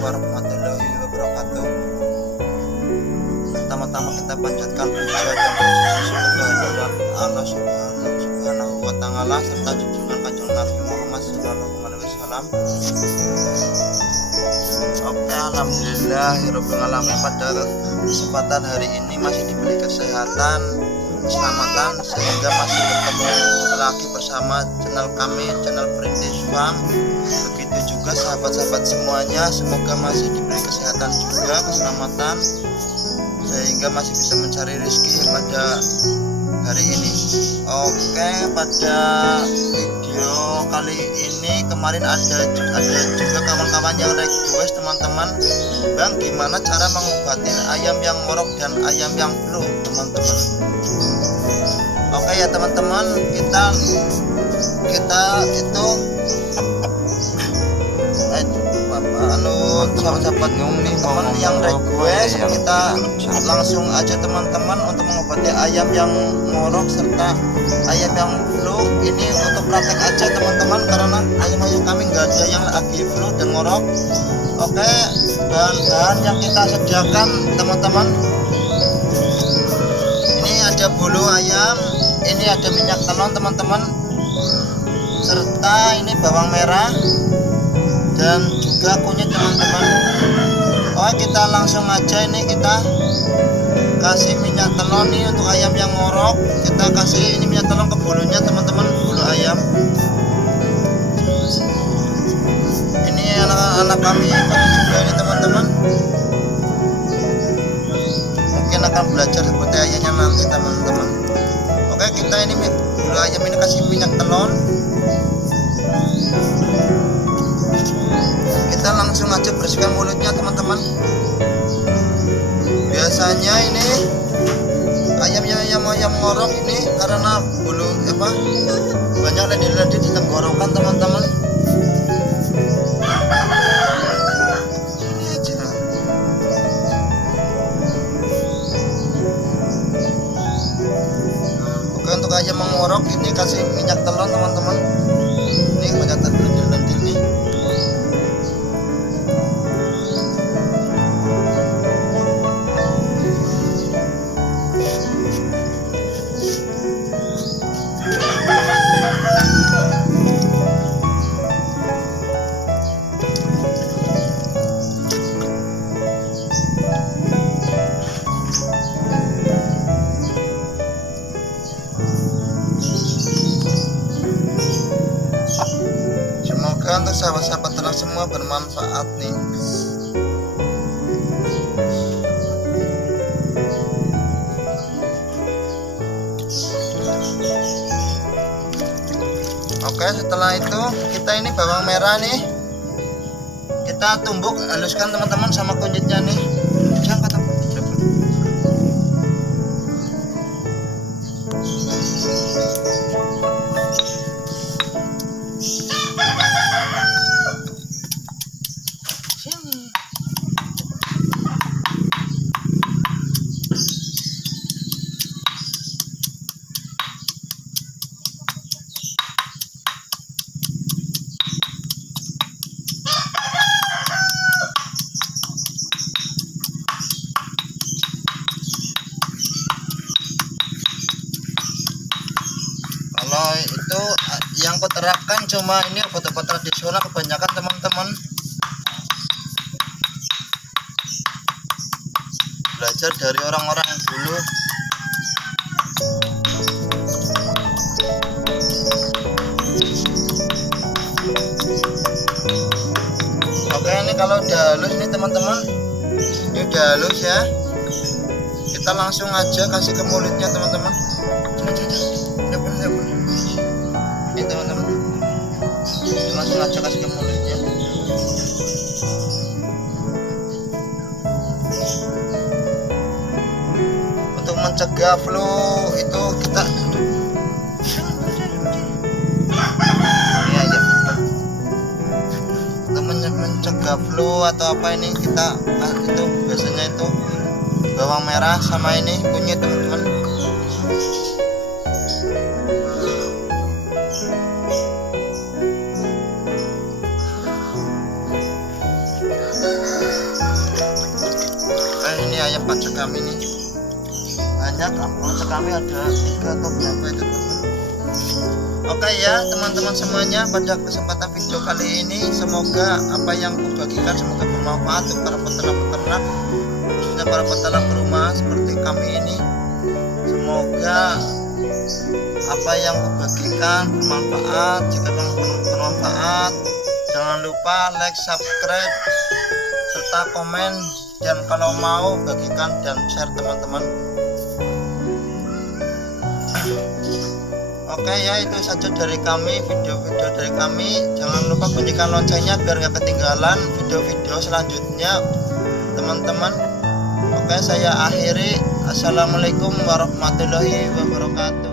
warahmatullahi wabarakatuh. Pertama-tama kita panjatkan puja dan puji kehadiran Allah Subhanahu wa Ta'ala serta junjungan kanjeng Nabi Muhammad Sallallahu Alaihi Wasallam. Oke, alhamdulillahirabbil alamin, pada kesempatan hari ini masih diberi kesehatan, keselamatan, sehingga masih bertemu lagi bersama channel kami, channel Perintis Farm. Begitu juga sahabat-sahabat semuanya, semoga masih diberi kesehatan juga, keselamatan, sehingga masih bisa mencari rezeki pada hari ini. Oke, pada video kali ini kemarin ada juga kawan-kawan yang request, teman-teman, Bang, gimana cara mengobati ayam yang ngorok dan ayam yang flu, teman-teman. Oke ya teman-teman, kita itu sahabat-sahabat teman yang request, kita langsung aja teman-teman untuk mengobati ayam yang ngorok serta ayam yang flu. Ini untuk praktek aja teman-teman, karena ayam-ayam kami nggak ada yang lagi flu dan ngorok. Oke, bahan-bahan yang kita sediakan teman-teman, ini ada bulu ayam, ini ada minyak telon teman-teman, serta ini bawang merah dan juga kunyit teman-teman. Oh, kita langsung aja, ini kita kasih minyak telon nih untuk ayam yang ngorok. Kita kasih ini minyak telon ke bulunya teman-teman, bulu ayam. Ini anak-anak kami juga ini teman-teman, mungkin akan belajar seperti ayamnya nanti teman-teman. Oke, kita ini bulu ayam ini kasih minyak telon. Kita langsung aja bersihkan mulutnya teman-teman. Biasanya ini ayam ngorok ini karena bulu banyak lendir-lendir di tenggorokan teman-teman. Ini aja. Oke, untuk ayam mengorok ini kasih minyak telon teman-teman. Ini banyak lendir-lendir nih. Untuk sahabat-sahabat ternak semua bermanfaat nih. Oke, setelah itu kita ini bawang merah nih, kita tumbuk haluskan teman-teman sama kunyitnya nih. Jangan kata itu yang kuterapkan cuma ini obat-obat tradisional kebanyakan teman-teman. Belajar dari orang-orang dulu. Oke, ini kalau udah halus nih teman-teman, ini udah halus ya, kita langsung aja kasih ke mulutnya teman-teman. Ini teman-teman, langsung aja kasih ke mulutnya. Untuk mencegah flu itu kita mencegah flu atau apa ini, kita itu biasanya itu bawang merah sama ini kunyit teman-teman. ayam pacak kami nih banyak. Pacak kami ada 3 atau berapa itu teman-teman. Oke ya teman-teman semuanya, pada kesempatan video kali ini semoga apa yang kubagikan semoga bermanfaat untuk para peternak-peternak, khususnya para peternak rumah seperti kami ini. Semoga apa yang kubagikan bermanfaat. Jika memang bermanfaat, jangan lupa like, subscribe, serta komen, dan kalau mau bagikan dan share teman-teman. Oke ya, itu saja dari kami, video-video dari kami. Jangan lupa bunyikan loncengnya biar gak ketinggalan video-video selanjutnya teman-teman. Oke, saya akhiri. Assalamualaikum warahmatullahi wabarakatuh.